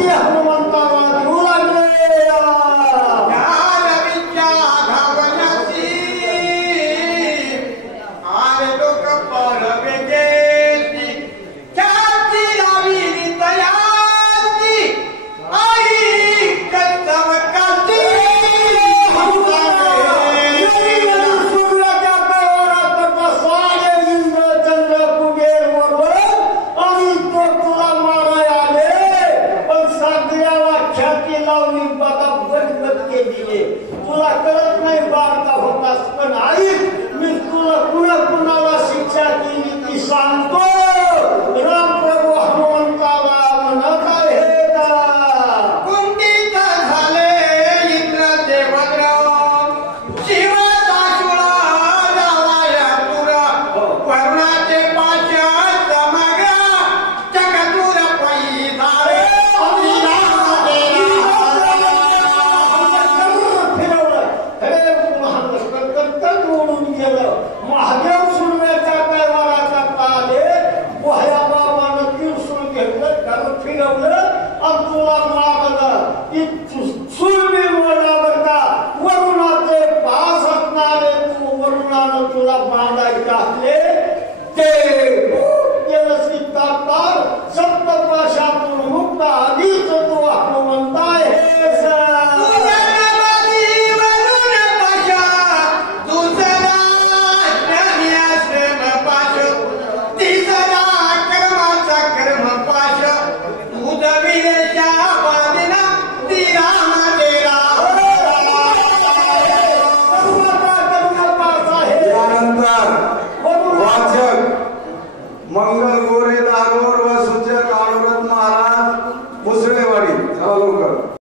हाती हनुमंताला देऊ लागले तुला कळत नाही बारका होतास पण आई मी तुला कुणाला शिक्षा केली ती सांगतो राम प्रभू हनुमंताला म्हणत आहेत कुंडीत झाले इंद्राचे वज्र शिवाचा चुळा झाला तुरा कर्णाचे पाशा समग्र जगतुर पैदाळे महादेव सुरव्याच्या कैवाराचा आले वह्या बाबानं त्रिशूळ घेतलं घरात फिरवलं आणि तुला मागलं की सुरवी मोडावर का वरुणाचे पास असणारे तू वरुणानं तुला बांधायचे असले ते केलं सीतापार सप्तपाशातून मुक्त आधीच तू हनुमंत आहेस मंगल गोरे दारोड व सूचक आडोरत महाराज मुसळेवाडी. चला लवकर.